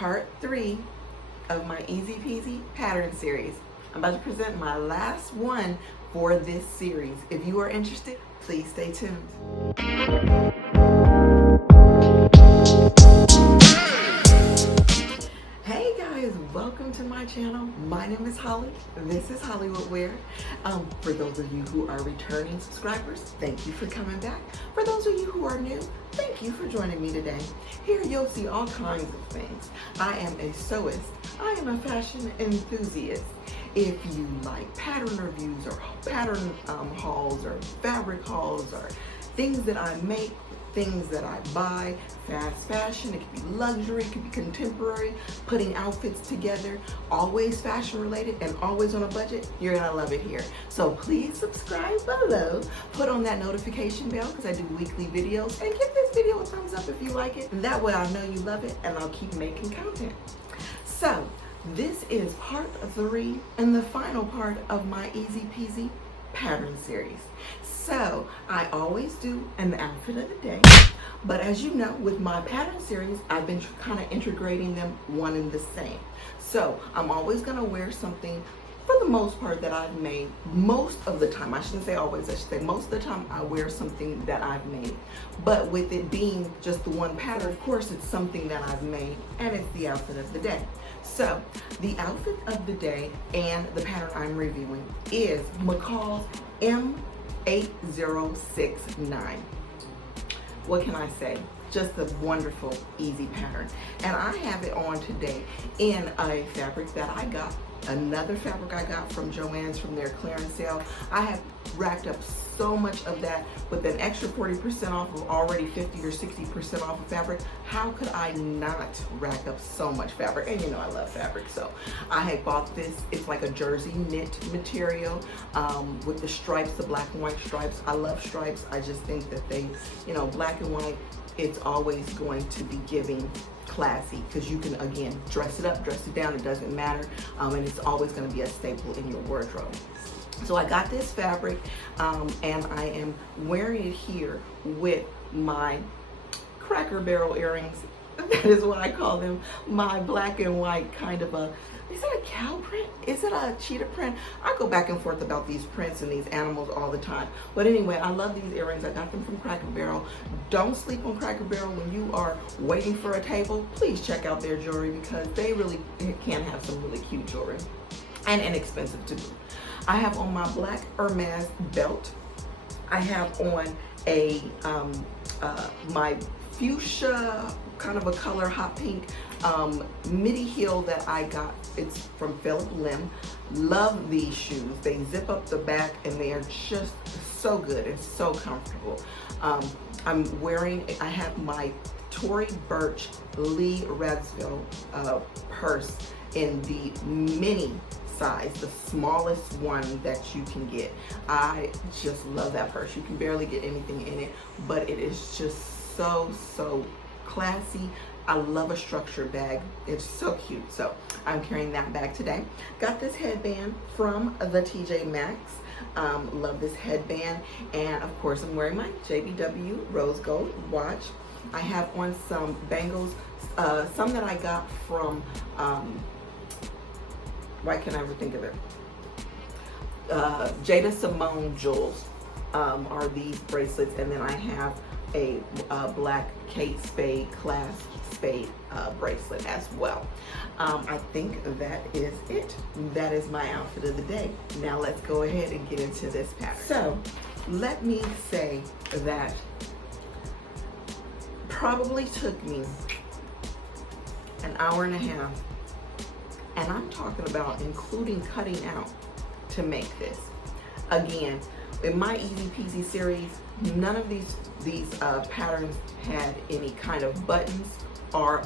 part 3 of my Easy Peasy pattern series. I'm about to present my last one for this series. If you are interested, please stay tuned. Hey guys, welcome to my channel. My name is Holly. This is Hollywood Wear. For those of you who are returning subscribers, thank you for coming back. For those of you who are new, thank you for joining me today. Here you'll see all kinds of things. I am a sewist. I am a fashion enthusiast. If you like pattern reviews or pattern hauls or fabric hauls or things that I make, things that I buy, fast fashion, it could be luxury, it could be contemporary, putting outfits together, always fashion related and always on a budget, you're gonna love it here. So please subscribe below, put on that notification bell because I do weekly videos, and give this video a thumbs up if you like it. That way I know you love it and I'll keep making content. So this is part 3 and the final part of my Easy Peasy pattern series. So I always do an outfit of the day, but as you know, with my pattern series, I've been kind of integrating them one and the same. So I'm always going to wear something, for the most part, that I've made. Most of the time, I shouldn't say always, I should say most of the time I wear something that I've made. But with it being just the one pattern, of course it's something that I've made, and it's the outfit of the day. So the outfit of the day and the pattern I'm reviewing is McCall's M8069. What can I say? Just a wonderful, easy pattern. And I have it on today in a fabric that I got, another fabric I got from Joann's from their clearance sale. I have racked up so much of that with an extra 40% off of already 50 or 60% off of fabric. How could I not rack up so much fabric? And you know I love fabric, so I had bought this. It's like a jersey knit material with the stripes, the black and white stripes. I love stripes. I just think that they, you know, black and white, it's always going to be giving classy because you can, again, dress it up, dress it down, it doesn't matter, and it's always going to be a staple in your wardrobe. So I got this fabric and I am wearing it here with my Cracker Barrel earrings. That is what I call them, my black and white kind of a, is it a cow print? Is it a cheetah print? I go back and forth about these prints and these animals all the time. But anyway, I love these earrings. I got them from Cracker Barrel. Don't sleep on Cracker Barrel when you are waiting for a table. Please check out their jewelry because they really can have some really cute jewelry and inexpensive to do. I have on my black Hermes belt. I have on a my fuchsia kind of a color, hot pink midi heel that I got. It's from Philip Lim. Love these shoes. They zip up the back and they are just so good and so comfortable. I'm wearing, I have my Tory Burch Lee Radziwill purse in the mini size, the smallest one that you can get. I just love that purse. You can barely get anything in it, but it is just so classy. I love a structured bag. It's so cute. So I'm carrying that bag today. Got this headband from the TJ Maxx. Love this headband. And of course I'm wearing my JBW rose gold watch. I have on some bangles, some that I got from why can't I ever think of it? Jada Simone Jewels are these bracelets, and then I have a black Kate Spade clasp spade bracelet as well. I think that is it. That is my outfit of the day. Now let's go ahead and get into this pattern. So let me say that probably took me an hour and a half, and I'm talking about including cutting out to make this. Again, in my Easy Peasy series, none of these patterns had any kind of buttons or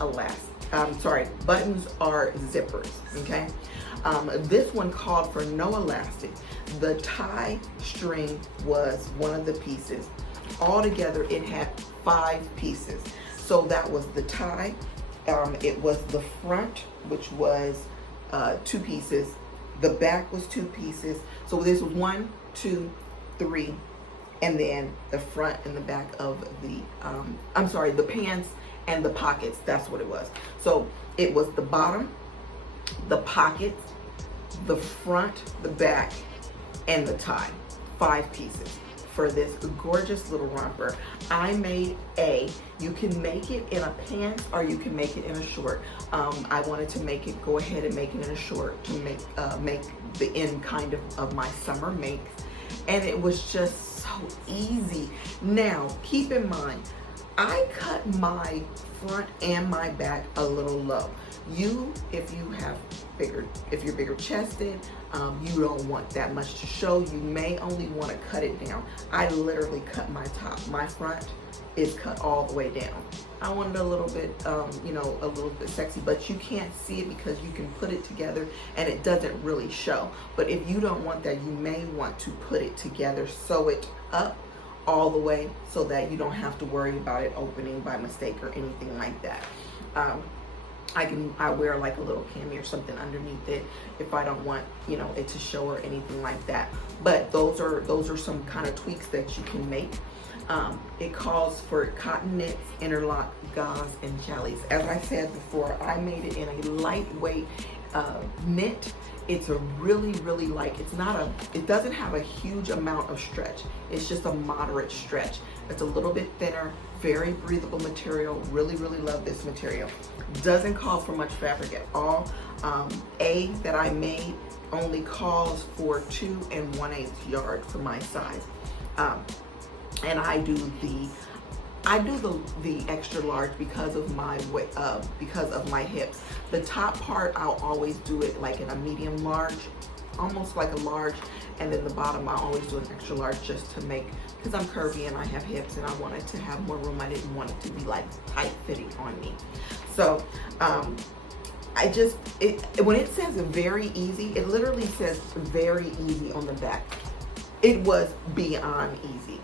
buttons or zippers, okay? This one called for no elastic. The tie string was one of the pieces. Altogether, it had 5 pieces. So that was the tie. It was the front, which was 2 pieces. The back was 2 pieces. So this was 1, 2, 3, and then the front and the back of the, I'm sorry, the pants and the pockets. That's what it was. So it was the bottom, the pockets, the front, the back, and the tie. 5 pieces for this gorgeous little romper. I made you can make it in a pants or you can make it in a short. I wanted to go ahead and make it in a short to make the end kind of my summer makes. And it was just so easy. Now, keep in mind, I cut my front and my back a little low. If you're bigger chested, you don't want that much to show. You may only want to cut it down. I literally cut my top. My front is cut all the way down. I wanted a little bit, a little bit sexy, but you can't see it because you can put it together and it doesn't really show. But if you don't want that, you may want to put it together, sew it up all the way so that you don't have to worry about it opening by mistake or anything like that. I wear like a little cami or something underneath it if I don't want, it to show or anything like that. But those are some kind of tweaks that you can make. It calls for cotton knits, interlock, gauze, and jellies. As I said before, I made it in a lightweight knit. It's a really light. It doesn't have a huge amount of stretch. It's just a moderate stretch. It's a little bit thinner, very breathable material. Really love this material. Doesn't call for much fabric at all. That I made only calls for 2 1/8 yard for my size. And I do the extra large because of my hips. The top part I'll always do it like in a medium large, almost like a large, and then the bottom I always do an extra large just to make, because I'm curvy and I have hips and I wanted to have more room. I didn't want it to be like tight fitting on me. So when it says very easy, it literally says very easy on the back. It was beyond easy.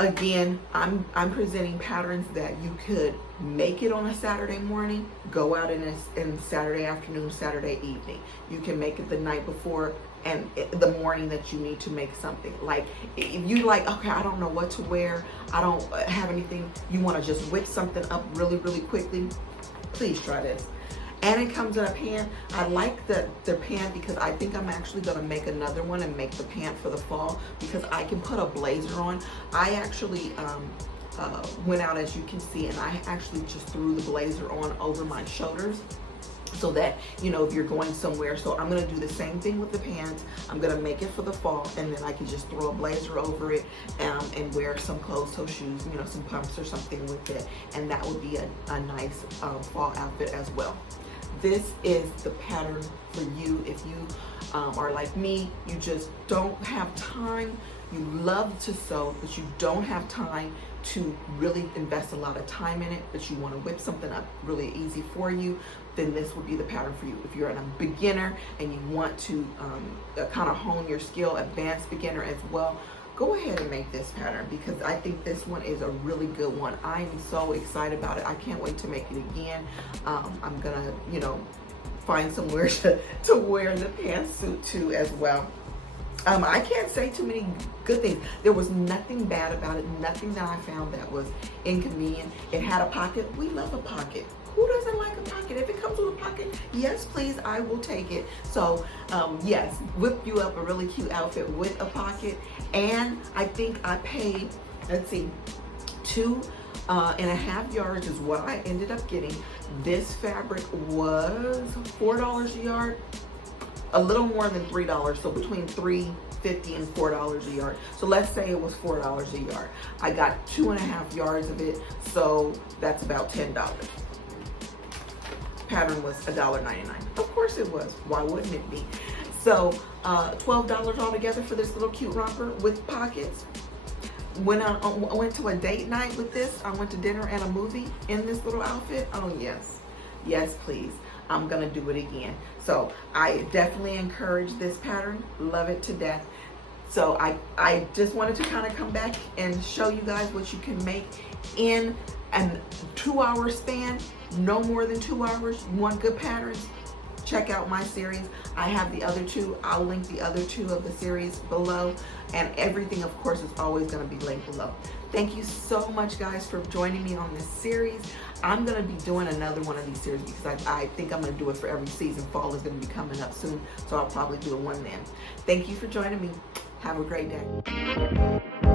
Again, I'm presenting patterns that you could make it on a Saturday morning, go out in Saturday afternoon, Saturday evening. You can make it the night before and the morning that you need to make something. Like if you okay, I don't know what to wear, I don't have anything, you want to just whip something up really quickly, please try this. And it comes in a pant. I like the pant because I think I'm actually gonna make another one and make the pant for the fall because I can put a blazer on. I actually went out, as you can see, and I actually just threw the blazer on over my shoulders so that, if you're going somewhere. So I'm gonna do the same thing with the pants. I'm gonna make it for the fall, and then I can just throw a blazer over it and wear some closed-toe shoes, some pumps or something with it. And that would be a nice fall outfit as well. This is the pattern for you if you are like me. You just don't have time. You love to sew, but you don't have time to really invest a lot of time in it, but you want to whip something up really easy for you, then this would be the pattern for you. If you're a beginner and you want to kind of hone your skill, advanced beginner as well, go ahead and make this pattern because I think this one is a really good one. I am so excited about it. I can't wait to make it again. I'm gonna, find somewhere to wear the pantsuit to as well. I can't say too many good things. There was nothing bad about it, nothing that I found that was inconvenient. It had a pocket. We love a pocket. Who doesn't like a pocket? If it comes with a pocket, yes, please, I will take it. So, yes, whip you up a really cute outfit with a pocket. And I think I paid, 2.5 yards is what I ended up getting. This fabric was $4 a yard, a little more than $3, so between $3.50 and $4 a yard. So let's say it was $4 a yard. I got 2.5 yards of it, so that's about $10. Pattern was $1.99. Of course it was. Why wouldn't it be? So $12 altogether for this little cute romper with pockets. When I went to a date night with this, I went to dinner and a movie in this little outfit. Oh yes, yes please. I'm gonna do it again. So I definitely encourage this pattern. Love it to death. So I just wanted to kind of come back and show you guys what you can make in a 2-hour span. No more than 2 hours. You want good patterns? check out my series. I have the other two. I'll link the other two of the series below, and everything, of course, is always going to be linked below. Thank you so much, guys, for joining me on this series. I'm going to be doing another one of these series because I think I'm going to do it for every season. Fall is going to be coming up soon, so I'll probably do a one then. Thank you for joining me. Have a great day.